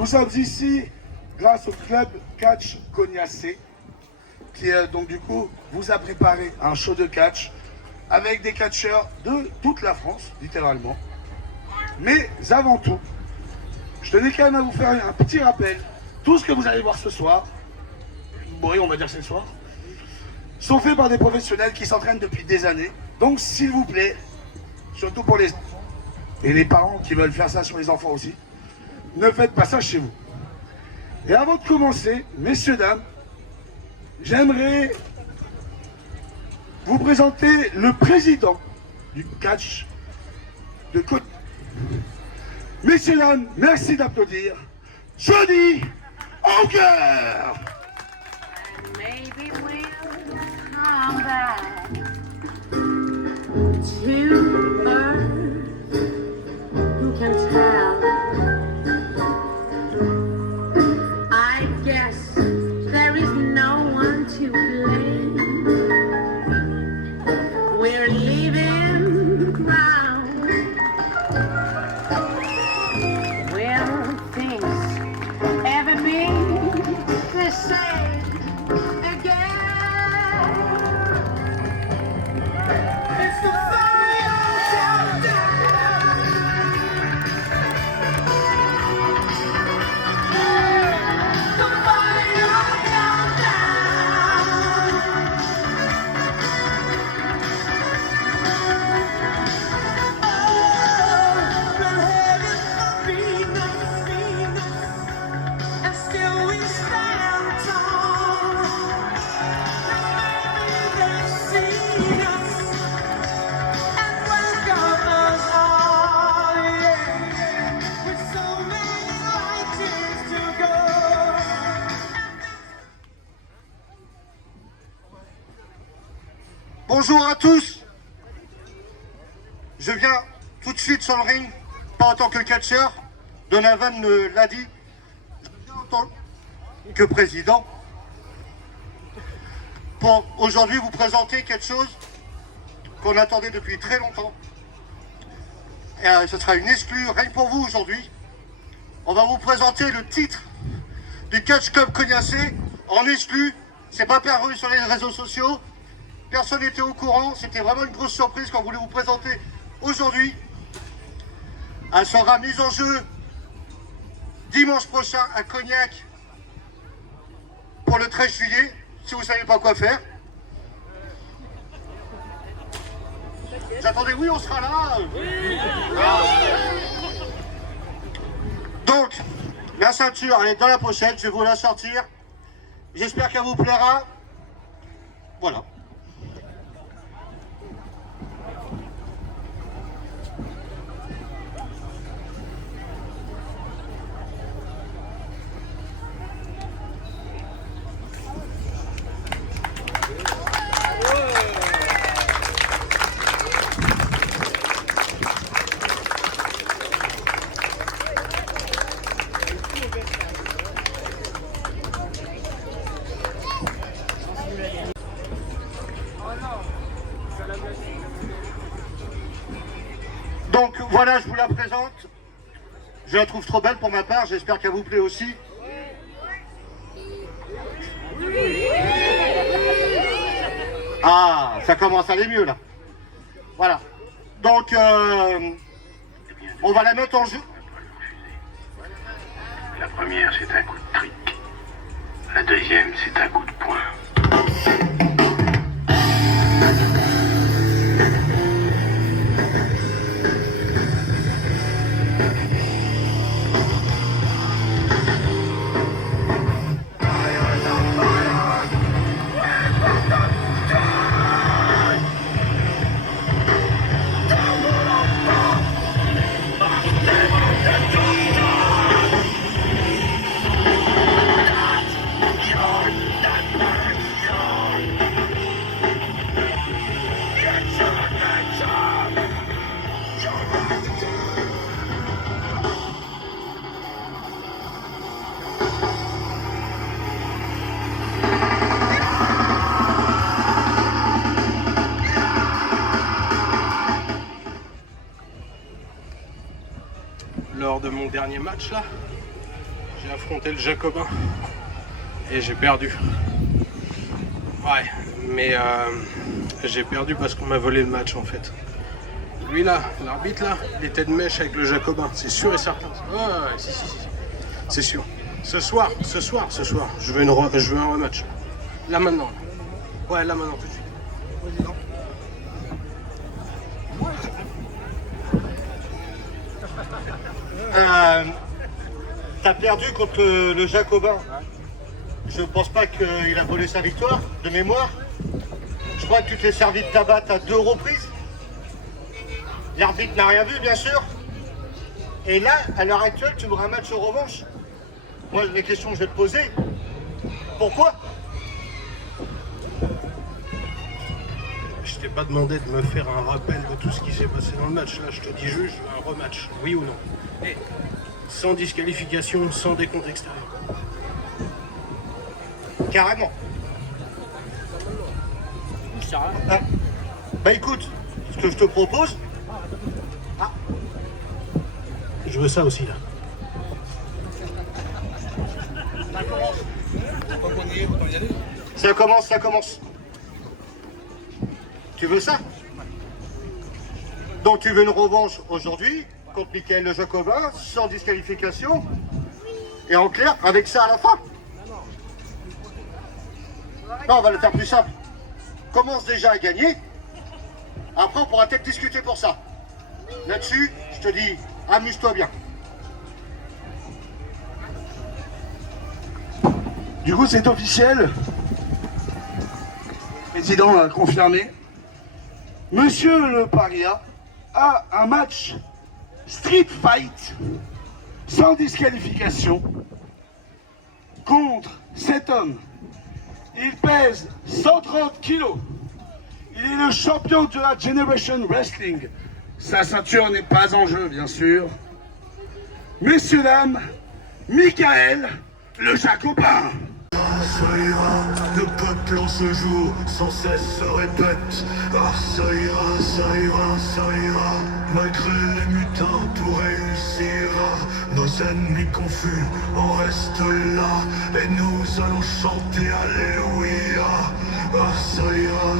Nous sommes ici grâce au club catch Cognacé qui donc du coup vous a préparé un show de catch avec des catcheurs de toute la France, littéralement. Mais avant tout, je tenais quand même à vous faire un petit rappel. Tout ce que vous allez voir ce soir, bon, on va dire ce soir, sont faits par des professionnels qui s'entraînent depuis des années. Donc s'il vous plaît, surtout pour les et les parents qui veulent faire ça sur les enfants aussi, ne faites pas ça chez vous. Et avant de commencer, messieurs, dames, j'aimerais vous présenter le président du catch de Côte. Messieurs, dames, merci d'applaudir Johnny Auger. Maybe we'll come back to earth. Who can tell? I guess there is no one to blame. We're leaving ground. Will things ever be the same again? It's the final countdown. The final countdown. Oh, the heavens are beating, and still we stand tall. Maybe they've seen us and welcome us all, yeah. With so many light years to go. Bonjour à tous. Je viens tout de suite sur le ring, pas en tant que catcheur, Donovan l'a dit, je viens en tant que président pour aujourd'hui vous présenter quelque chose qu'on attendait depuis très longtemps. Et ce sera une exclue rien que pour vous aujourd'hui. On va vous présenter le titre du Catch Club Cognacé en exclu. C'est pas paru sur les réseaux sociaux. Personne n'était au courant, c'était vraiment une grosse surprise qu'on voulait vous présenter aujourd'hui. Elle sera mise en jeu dimanche prochain à Cognac pour le 13 juillet, si vous ne savez pas quoi faire. Vous attendez, oui, on sera là. Donc, la ceinture, elle est dans la pochette, je vais vous la sortir. J'espère qu'elle vous plaira. Voilà. Donc voilà, je vous la présente. Je la trouve trop belle pour ma part, j'espère qu'elle vous plaît aussi. Ah, ça commence à aller mieux là. Voilà. Donc, on va la mettre en jeu. La première, c'est un coup de trick. La deuxième, c'est un coup de poing. Lors de mon dernier match là, affronter le Jacobin. Et j'ai perdu. Ouais, mais j'ai perdu parce qu'on m'a volé le match en fait. Lui là, l'arbitre là, il était de mèche avec le Jacobin, c'est sûr et certain. Ouais, si. C'est sûr. Ce soir, je veux un rematch. Là maintenant. Ouais, là maintenant tout de suite. T'as perdu contre le Jacobin. Je pense pas qu'il a volé sa victoire, de mémoire. Je crois que tu t'es servi de tabac à 2 reprises. L'arbitre n'a rien vu, bien sûr. Et là, à l'heure actuelle, tu voudras un match en revanche. Moi, les questions que je vais te poser, pourquoi? Je t'ai pas demandé de me faire un rappel de tout ce qui s'est passé dans le match. Là, je te dis juste, je veux un rematch, oui ou non. Et sans disqualification, sans décompte extérieur. Carrément. Ah. Bah écoute, ce que je te propose... Ah. Je veux ça aussi, là. Ça commence. Tu veux ça? Donc tu veux une revanche aujourd'hui contre Michael Le Jacobin, sans disqualification, et en clair, avec ça à la fin? Non, on va le faire plus simple. Commence déjà à gagner, après on pourra peut-être discuter pour ça. Là-dessus, je te dis, amuse-toi bien. Du coup, c'est officiel. Le président a confirmé. Monsieur le Paria a un match street fight sans disqualification contre cet homme. Il pèse 130 kilos. Il est le champion de la Generation Wrestling. Sa ceinture n'est pas en jeu, bien sûr. Messieurs, dames, Michael Le Jacobin. Ça ira, le peuple en ce jour sans cesse se répète. Ah, ça ira, malgré les mutins tout réussira. Nos ennemis confus en restent là, et nous allons chanter Alléluia. Ah, ça ira,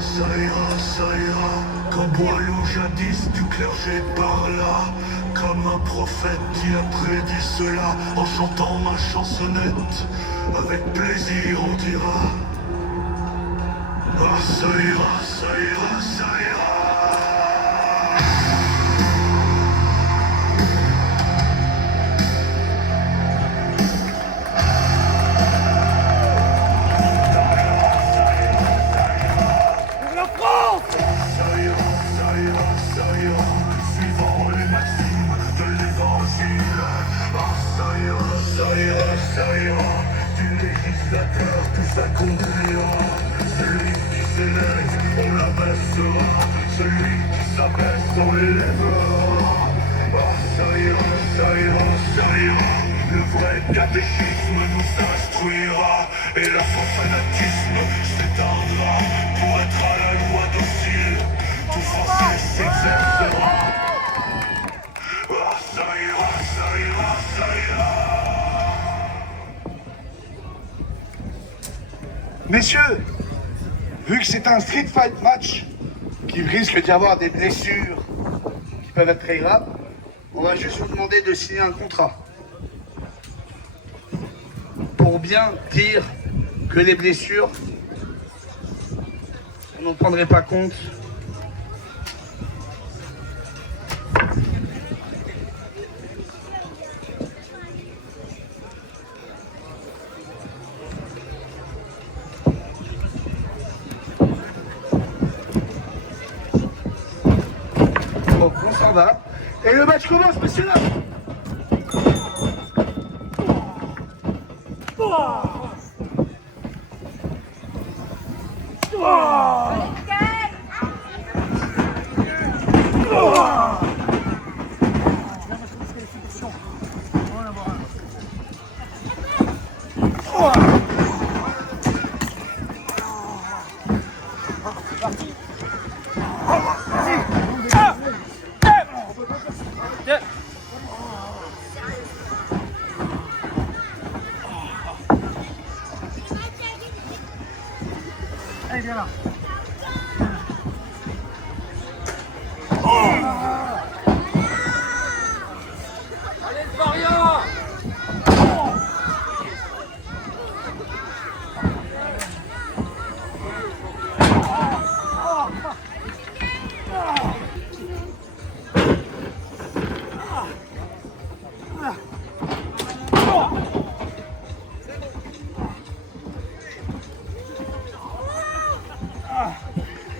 quand Boileau jadis du clergé parla. Comme un prophète, il a prédit cela en chantant ma chansonnette. Avec plaisir on dira. Ah, ça ira. Ça ira, du législateur tout s'accomplira. Celui qui s'élève, on l'abaissera. Celui qui s'abaisse, on l'élèvera. Ah, ça ira. Le vrai catéchisme nous instruira. Et la sans fanatisme s'éteindra. Pour être à la loi docile, tout français s'exercera. Ah, ça ira. Messieurs, vu que c'est un street fight match qui risque d'y avoir des blessures qui peuvent être très graves, on va juste vous demander de signer un contrat pour bien dire que les blessures, on n'en prendrait pas compte. On s'en va. Et le match commence, messieurs là. Allez, viens là.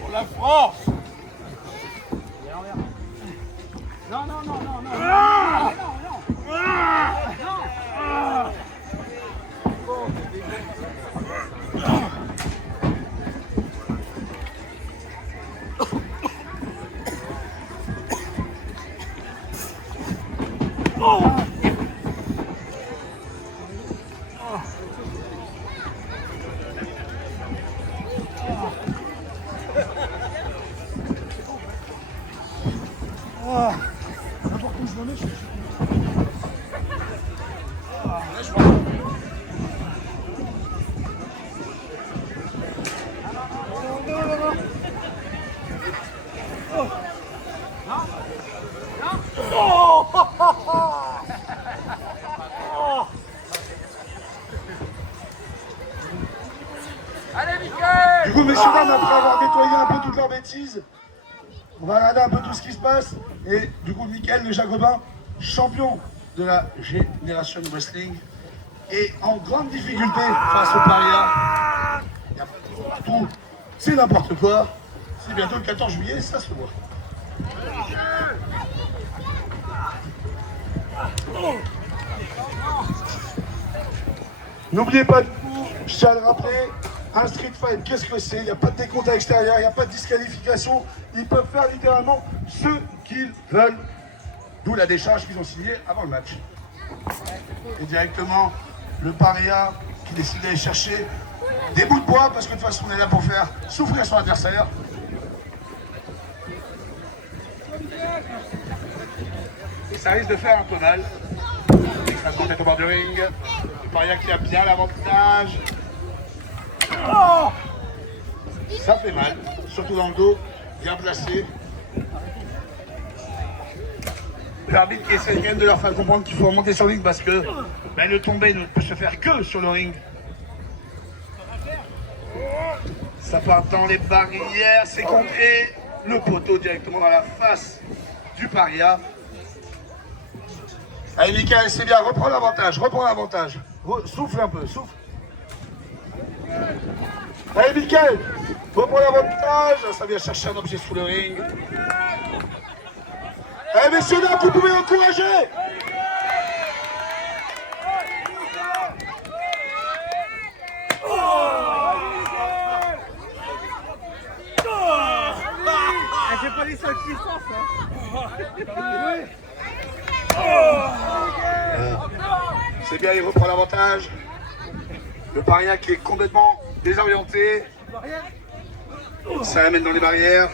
Pour la France. Non, non, non, non, non. Non, non. Du coup, messieurs, dames, après avoir nettoyé un peu toutes leurs bêtises, on va regarder un peu tout ce qui se passe. Et du coup, Mickaël le Jacobin, champion de la Génération Wrestling, est en grande difficulté face au Paria. Il y a tout, c'est n'importe quoi. C'est bientôt le 14 juillet, ça se voit. N'oubliez pas du coup, je tiens à le rappeler, un street fight, qu'est-ce que c'est? Il n'y a pas de décompte à l'extérieur, il n'y a pas de disqualification. Ils peuvent faire littéralement ce qu'ils veulent. D'où la décharge qu'ils ont signée avant le match. Et directement, le paria qui décide d'aller chercher des bouts de bois, parce que de toute façon on est là pour faire souffrir son adversaire. Et ça risque de faire un peu mal. Il se passe en tête au bord du ring. Le paria qui a bien l'avantage. Oh, ça fait mal, surtout dans le dos, bien placé. L'arbitre qui essaie même de leur faire comprendre qu'il faut remonter sur le ring parce que le tomber ne peut se faire que sur le ring. Ça part dans les barrières, c'est contré. Le poteau directement dans la face du paria. Allez Mickaël, c'est bien, reprends l'avantage, souffle un peu, souffle. Allez Mickaël, reprends l'avantage, ça vient chercher un objet sous le ring. Allez messieurs dames, vous pouvez encourager. J'ai pas les 5 puissances, C'est bien, il reprend l'avantage. Le paria qui est complètement désorienté. Ça l'amène dans les barrières.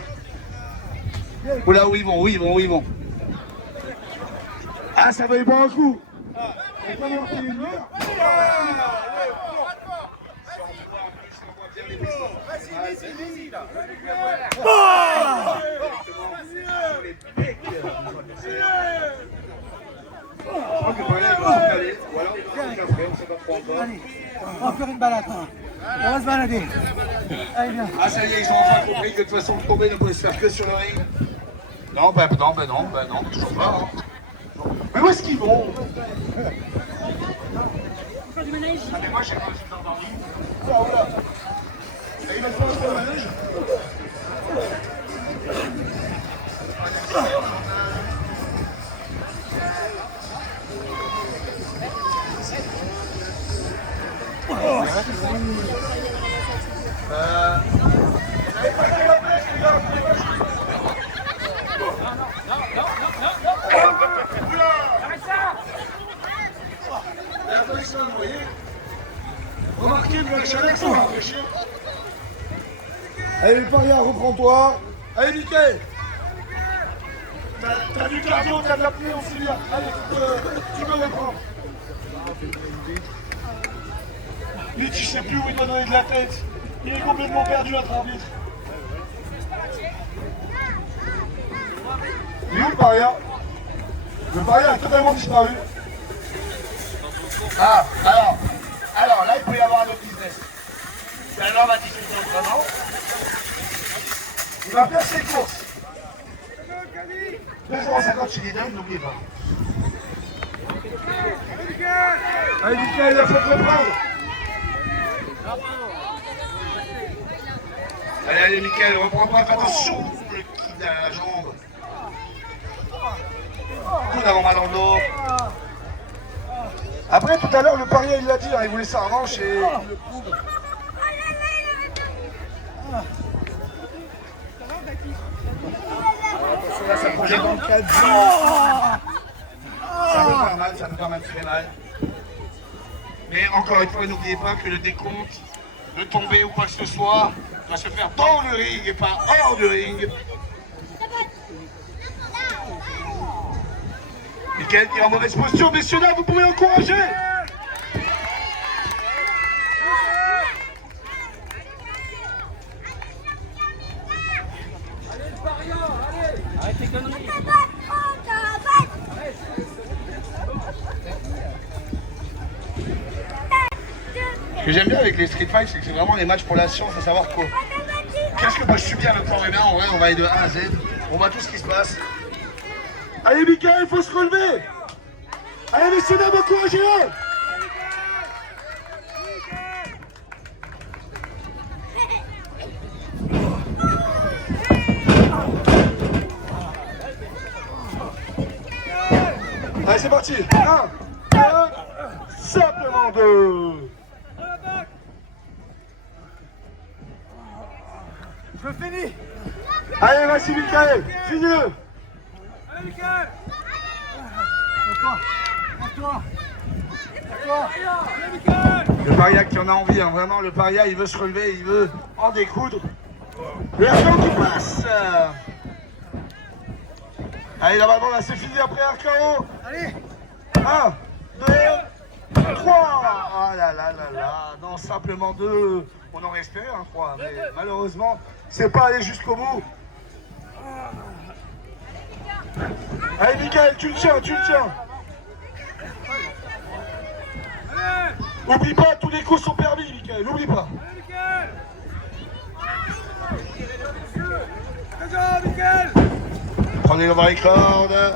Oula, où ils vont. Ah, ça va y boire un coup. On peut monter une heure. Je crois que le paria va s'en aller. Ou alors il va se après, on ne sait pas trop encore. Allez, on va faire une balade. On va se balader. Allez, viens. Ah ça y est, ils ont enfin compris que de toute façon le tomber ne pouvait se faire que sur le ring. Non, toujours pas. Hein. Mais où est-ce qu'ils vont? Ah mais moi j'ai pas aussi entendu. Oh là. Et il va faire un manège. Remarquez, le chaleur, ça va réfléchir. Allez, le paria, reprends-toi. Allez, Mickaël. T'as du cardio, t'as de la pluie, on sait bien. Allez, tu peux reprendre. Lui, tu sais plus où il doit donner de la tête. Il est complètement perdu, notre arbitre. Il est où le paria? Le paria a totalement disparu. Ah, alors là, il peut y avoir un autre business. Alors, on va discuter autrement. Il va faire ses courses. 2,50 chez Lidl, n'oubliez pas. Allez, Mickaël, il a fait reprendre. Allez, Mickaël, reprends pas, fais attention. Le kick à la jambe. Coup d'avant-main dans le dos. Après, tout à l'heure, le parier, il l'a dit, hein, il voulait sa revanche et il le prouve. Là, ça projette dans le cadre. Ça peut faire mal, ça peut faire mal très mal. Mais encore une fois, n'oubliez pas que le décompte de tomber ou quoi que ce soit doit se faire dans le ring et pas hors du ring. Mickaël qui est en mauvaise posture, messieurs dames, vous pouvez l'encourager. Arrête tes conneries. Ce que j'aime bien avec les street fights, c'est que c'est vraiment les matchs pour la science, à savoir quoi. Qu'est-ce que peut subir le corps humain? En vrai, on va aller de A à Z, on voit tout ce qui se passe. Allez, Mickaël, il faut se relever. Allez, messieurs, dames, encouragez-le. Allez, c'est parti. 1, 2, simplement 2. Je finis. Allez, vas-y, Mickaël, finis-le. Allez, Mickaël. Lève-toi. Allez, Mickaël. Le paria qui en a envie, hein, vraiment, le paria, il veut se relever, il veut en découdre. Le RKO qui passe. Allez, normalement, là, c'est fini après RKO. Allez. 1, 2, 3. Ah là là là là. Non, simplement 2. On aurait espéré un 3, mais malheureusement, c'est pas allé jusqu'au bout. Allez, Mickaël, tu le tiens, tu le tiens. Oublie pas, tous les coups sont permis, Mickaël, n'oublie pas. Prenez le dans les cordes.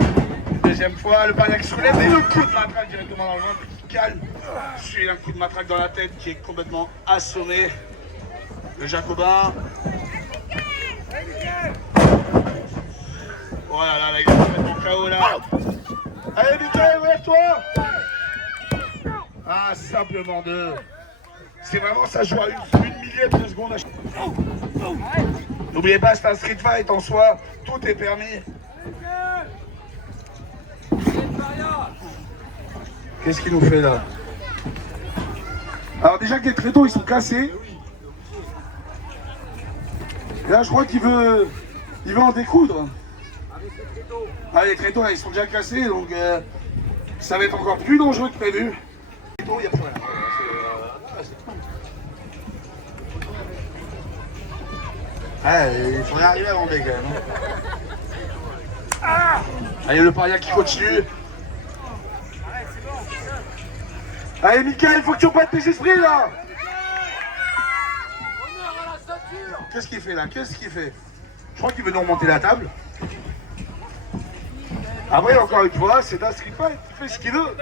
Deuxième fois, le paria qui se relève et le coup de matraque directement dans le ventre qui calme. Suivi d'un coup de matraque dans la tête qui est complètement assommé. Le Jacobin. Oh là là, il est complètement KO là. Allez, Mickaël, relève-toi. Ah, simplement 2. C'est vraiment, ça joue à une millième de seconde. N'oubliez pas, c'est un street fight en soi. Tout est permis. Qu'est-ce qu'il nous fait là? Alors déjà que les tréteaux ils sont cassés. Et là je crois qu'il veut en découdre. Ah, les tréteaux là ils sont déjà cassés donc ça va être encore plus dangereux que prévu. Il y a plus rien. Ah, il faudrait arriver à l'enlever quand même. Ah, allez, le paria qui continue. Allez, Mickaël, il faut que tu rebattes tes esprits là. Qu'est-ce qu'il fait là? Qu'est-ce qu'il fait? Je crois qu'il veut nous remonter la table. Après, encore une fois, c'est un street fight, il fait ce qu'il veut.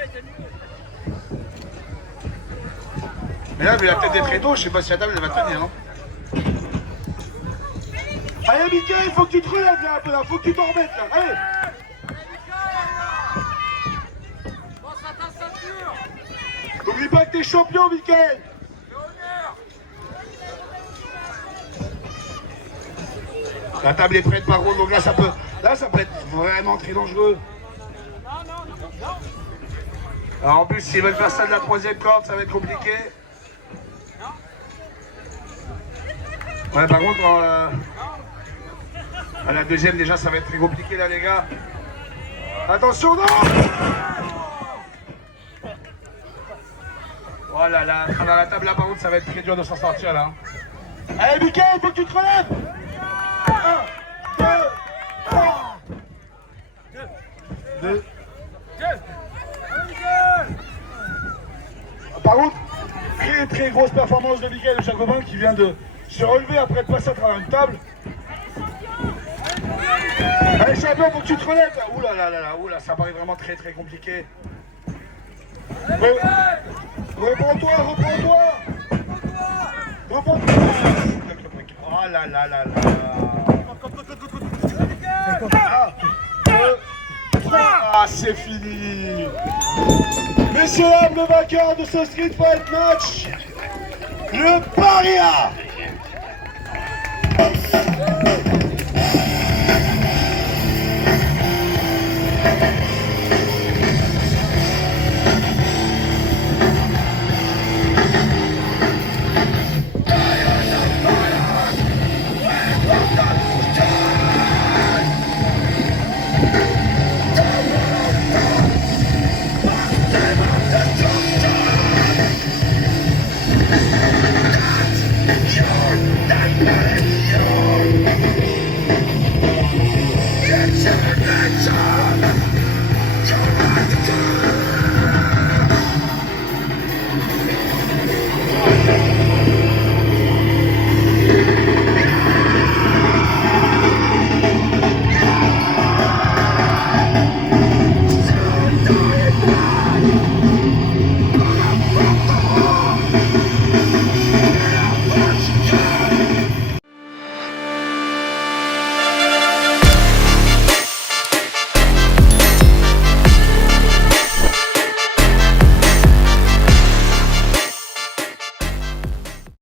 Mais là, vu la tête des tréteaux, je sais pas si la table elle va tenir. Hein. Allez, Mickaël, il faut que tu te relèves là un peu là, faut que tu t'en remettes là. Allez. N'oublie pas que t'es champion, Mickaël. La table est prête par contre, donc là ça peut être vraiment très dangereux. Alors en plus, s'ils veulent faire ça de la troisième corde, ça va être compliqué. Ouais, par contre, à la deuxième déjà, ça va être très compliqué là, les gars. Attention, non! Oh là là, dans la table là, par contre, ça va être très dur de s'en sortir là. Allez, Mickey, il faut que tu te relèves. 1, 2, 3. 2. Par contre, très grosse performance de Michael Jacobin qui vient de se relever après de passer à travers une table. Allez, champion, faut que tu te relèves. Ouh là là là là, ouh là, ça paraît vraiment très compliqué. Reprends-toi. Oh là là là là. 1, 2, 3. Ah, c'est fini. Messieurs, dames, le vainqueur de ce Street Fight match, le Paria.